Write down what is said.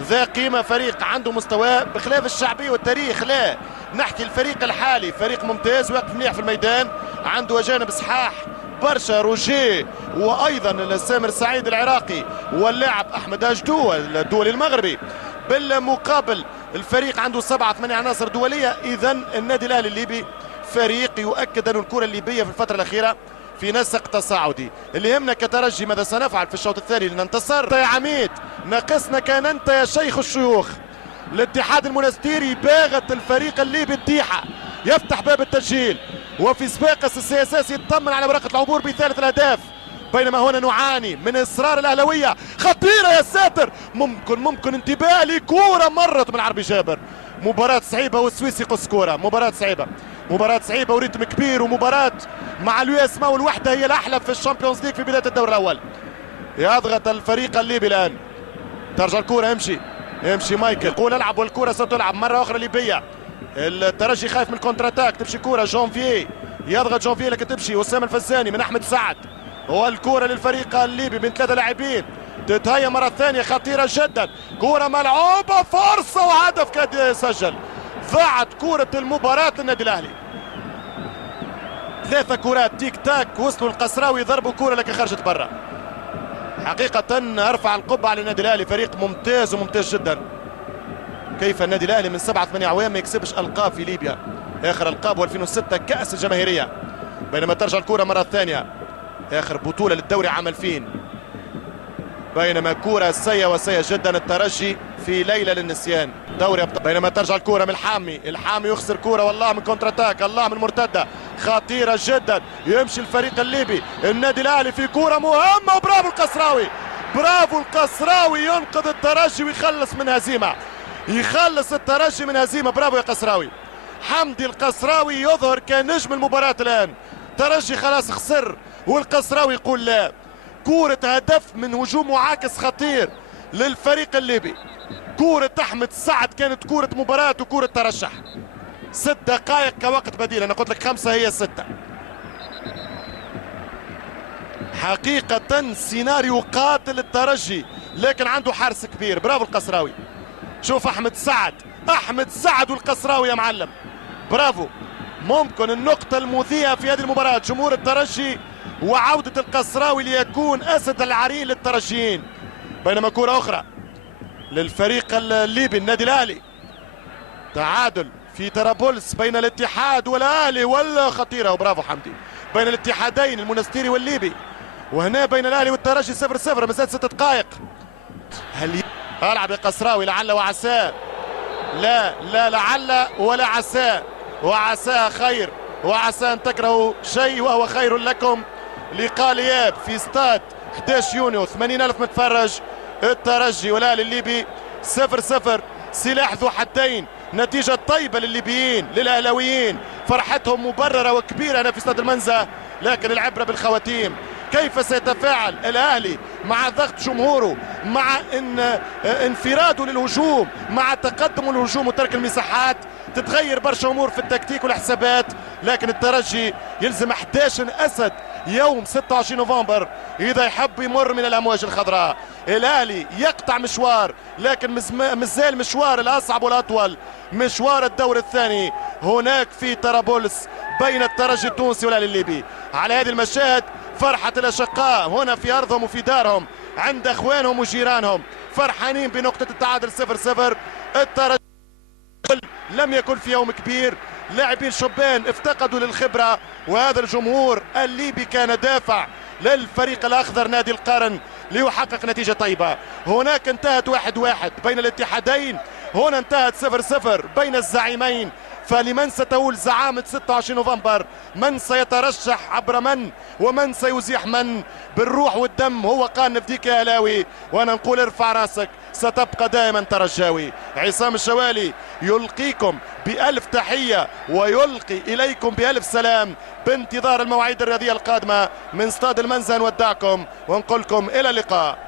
ذا قيمة، فريق عنده مستوى بخلاف الشعبية والتاريخ. لا نحكي الفريق الحالي فريق ممتاز واقف مليح في الميدان، عنده أجانب صحاح برشا، روجيه وايضا سامر سعيد العراقي واللاعب احمد اجدو الدولي المغربي. بالمقابل الفريق عنده 7-8 عناصر دوليه. اذا النادي الاهلي الليبي فريق يؤكد ان الكره الليبيه في الفتره الاخيره في نسق تصاعدي. اللي يهمنا كترجي ماذا سنفعل في الشوط الثاني لننتصر. يا عميد ناقصنا كان انت يا شيخ الشيوخ. الاتحاد المنستيري باغت الفريق الليبي التيحه، يفتح باب التسجيل، وفي سباقس السياسي يطمن على ورقه العبور بثالث الاهداف. بينما هنا نعاني من اصرار الاهلاويه. خطيره يا ساتر، ممكن انتباه لكوره مرت من عربي جابر. مباراة صعيبة والسويسي قص كورة، مباراة صعيبة وريتم كبير، ومباراة مع اليو اس ما والوحدة هي الأحلى في الشامبيونز ليج في بداية الدور الأول. يضغط الفريق الليبي الآن، ترجع الكورة، امشي مايكل، قول العب والكورة ستلعب مرة أخرى ليبية. الترجي خايف من الكونتر اتاك، تمشي كورة جونفيي، يضغط جونفيي لكن تمشي وسام الفزاني من أحمد سعد، والكورة للفريق الليبي من 3 لاعبين. تتهيأ مرة ثانية خطيرة جدا، كورة ملعوبة، فرصة وهدف كاد يسجل. ضاعت كورة المباراة للنادي الأهلي. 3 كرات تيك تاك وصلوا القسراوي، ضربوا كورة لكن خرجت برا. حقيقة ارفع القبعة على النادي الأهلي، فريق ممتاز وممتاز جدا. كيف النادي الأهلي من 7-8 أعوام ما يكسبش ألقاب في ليبيا؟ آخر ألقاب 2006 كأس الجماهيرية. بينما ترجع الكورة مرة ثانية، آخر بطولة للدوري عام 2000. بينما كورة سيئة جدا، الترجي في ليلة للنسيان دوري أبطال. بينما ترجع الكورة من الحامي يخسر كورة والله من كونتر اتاك، الله من مرتدة خطيرة جدا. يمشي الفريق الليبي، النادي الأهلي في كورة مهمة، وبرافو القسراوي، برافو القسراوي ينقذ الترجي ويخلص من هزيمة، يخلص الترجي من هزيمة. برافو يا قسراوي. حمدي القسراوي يظهر كنجم المباراة الآن. ترجي خلاص خسر والقسراوي يقول لا. كورة هدف من هجوم معاكس خطير للفريق الليبي. كورة أحمد سعد كانت كورة مباراة وكورة ترشح. 6 دقائق كوقت بديل، أنا قلت لك 5 هي 6. حقيقة سيناريو قاتل الترجي، لكن عنده حارس كبير. برافو القسراوي. شوف أحمد سعد والقسراوي يا معلم، برافو. ممكن النقطة المذيعة في هذه المباراة جمهور الترجي وعودة القسراوي ليكون أسد العرين للترجيين. بينما كرة أخرى للفريق الليبي النادي الأهلي، تعادل في طرابلس بين الاتحاد والأهلي، ولا خطيرة وبرافو حمدي، بين الاتحادين المنستيري والليبي. وهنا بين الأهلي والترجي 0-0 مسافة 6 دقائق. هل ألعب القسراوي لعل وعساه؟ لا لعل ولا عساه، وعساه خير، وعسى أن تكرهوا شيء وهو خير لكم. لقاء الإياب في استاد 11 يونيو، 80,000 متفرج. الترجي والأهلي الليبي 0-0، سلاح ذو حدين. نتيجة طيبة للليبيين، للأهلاويين، فرحتهم مبررة وكبيرة هنا في استاد المنزه، لكن العبرة بالخواتيم. كيف سيتفاعل الأهلي مع ضغط جمهوره، مع انفراده للهجوم، مع تقدم الهجوم وترك المساحات؟ تتغير برشا امور في التكتيك والحسابات، لكن الترجي يلزم 11 اسد يوم 26 نوفمبر اذا يحب يمر من الامواج الخضراء. الاهلي يقطع مشوار، لكن مازال مشوار الاصعب والاطول، مشوار الدور الثاني هناك في طرابلس بين الترجي التونسي والاهلي الليبي. على هذه المشاهد فرحة الأشقاء هنا في أرضهم وفي دارهم عند أخوانهم وجيرانهم، فرحانين بنقطة التعادل 0-0. الترجي لم يكن في يوم كبير، لاعبين شبان افتقدوا للخبرة، وهذا الجمهور الليبي كان دافع للفريق الأخضر نادي القرن ليحقق نتيجة طيبة. هناك انتهت 1-1 بين الاتحادين، هنا انتهت 0-0 بين الزعيمين. فلمن ستؤول زعامة 26 نوفمبر؟ من سيترشح عبر من؟ ومن سيزيح من؟ بالروح والدم هو قال نفديك يا هلاوي، وانا نقول ارفع راسك، ستبقى دائما ترجاوي. عصام الشوالي يلقيكم بألف تحية ويلقي إليكم بألف سلام، بانتظار المواعيد الرياضية القادمة من استاد المنزه. نودعكم ونقول لكم إلى اللقاء.